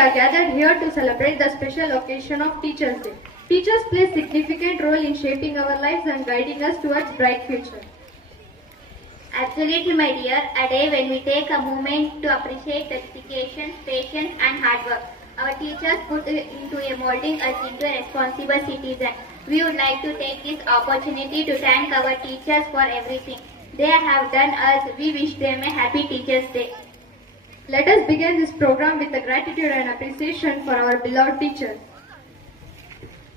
are gathered here to celebrate the special occasion of Teachers' Day. Teachers play a significant role in shaping our lives and guiding us towards bright future. Absolutely, my dear. A day when we take a moment to appreciate the dedication, patience, and hard work our teachers put into a molding us into a responsible citizen. We would like to take this opportunity to thank our teachers for everything they have done us. We wish them a happy Teachers' Day. Let us begin this program with the gratitude and appreciation for our beloved teachers.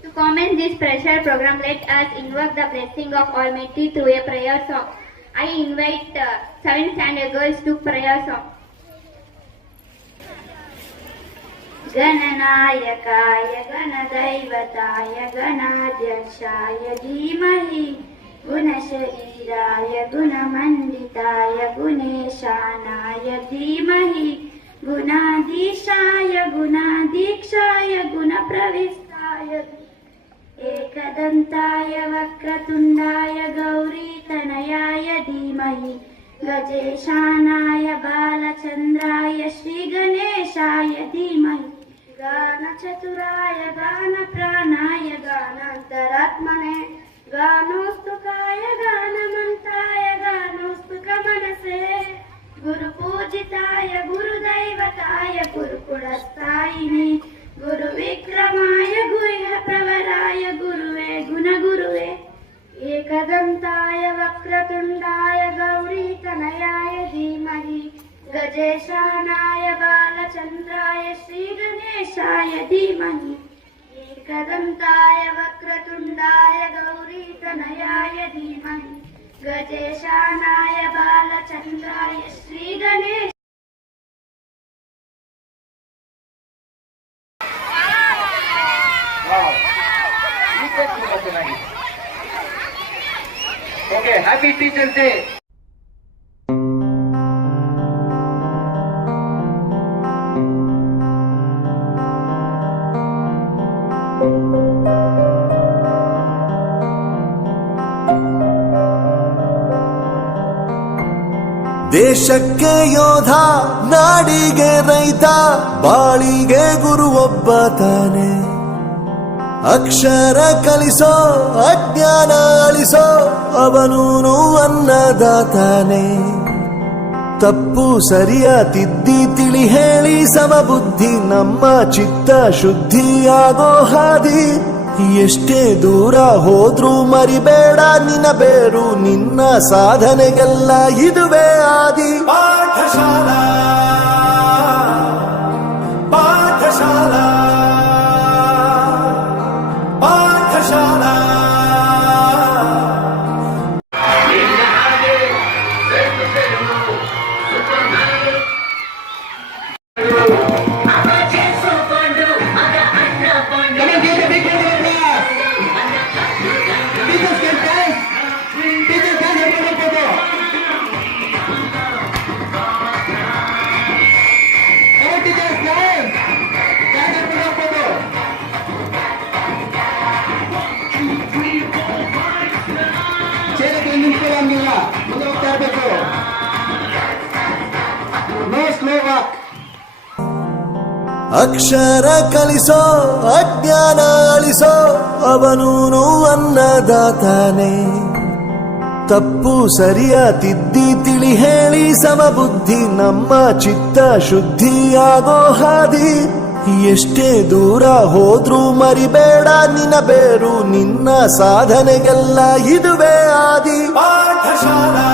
To commence this special program, let us invoke the blessing of Almighty through a prayer song. I invite 7th standard girls to prayer song. गणनायकाय गणदैवताय गणाध्यक्षाय धीमहि गुणशरीराय गुणमण्डिताय गुणेशानाय धीमहि गुणाधीशाय गुणाधीक्षाय गुणप्रविष्टाय एकदन्ताय वक्रतुण्डाय गौरीतनयाय धीमहि गजेशानाय बालचन्द्राय श्रीगणेशाय धीमहि गानचतुराय गानप्राणाय गानान्तरात्मने गानोस्तुकाय गानमन्ताय गानोस्तुकमनसे गुरुपूजिताय गुरुदैवताय गुरुकुलस्थायिने गुरुविक्रमाय गुह्यप्रवराय गुरुवे गुणगुरुवे एकदन्ताय वक्रतुण्डाय गौरीतनयाय धीमहि गजेशानाय बालचन्द्राय श्रीगणेशाय धीमहि एकदन्ताय वक्रतुण्डाय गौरीतनयाय धीमहि गजेशानाय बालचन्द्राय श्रीगणेश Okay, happy Teachers' Day. ದೇಶಕ್ಕೆ ಯೋಧ ನಾಡಿಗೆ ರೈತ ಬಾಳಿಗೆ ಗುರು ಒಬ್ಬ ತಾನೆ ಅಕ್ಷರ ಕಲಿಸೋ ಅಜ್ಞಾನ ಅಳಿಸೋ ಅವನೂನು ಅನ್ನದಾತಾನೆ ತಪ್ಪು ಸರಿಯ ತಿದ್ದಿ ತಿಳಿ ಹೇಳಿ ಸಮಬುದ್ಧಿ ನಮ್ಮ ಚಿತ್ತ ಶುದ್ಧಿಯಾಗೋ ಹಾದಿ ಎಷ್ಟೇ ದೂರ ಹೋದ್ರೂ ಮರಿಬೇಡ ನಿನ್ನ ಬೇರು ನಿನ್ನ ಸಾಧನೆಗೆಲ್ಲ ಇದುವೇ ಆದಿ ಪಾಠಶಾಲಾ ಪಾಠಶಾಲಾ ಪಾಠಶಾಲಾ ಅಕ್ಷರ ಕಲಿಸೋ ಅಜ್ಞಾನ ಅಳಿಸೋ ಅವನೂನು ಅನ್ನದಾತಾನೆ ತಪ್ಪು ಸರಿಯ ತಿದ್ದಿ ತಿಳಿ ಹೇಳಿ ಸಮಬುದ್ಧಿ ನಮ್ಮ ಚಿತ್ತ ಶುದ್ಧಿಯಾಗೋ ಹಾದಿ ಎಷ್ಟೇ ದೂರ ಹೋದ್ರೂ ಮರಿಬೇಡ ನಿನ್ನ ಬೇರು ನಿನ್ನ ಸಾಧನೆಗೆಲ್ಲ ಇದುವೇ ಆದಿ ಪಾಠಶಾಲಾ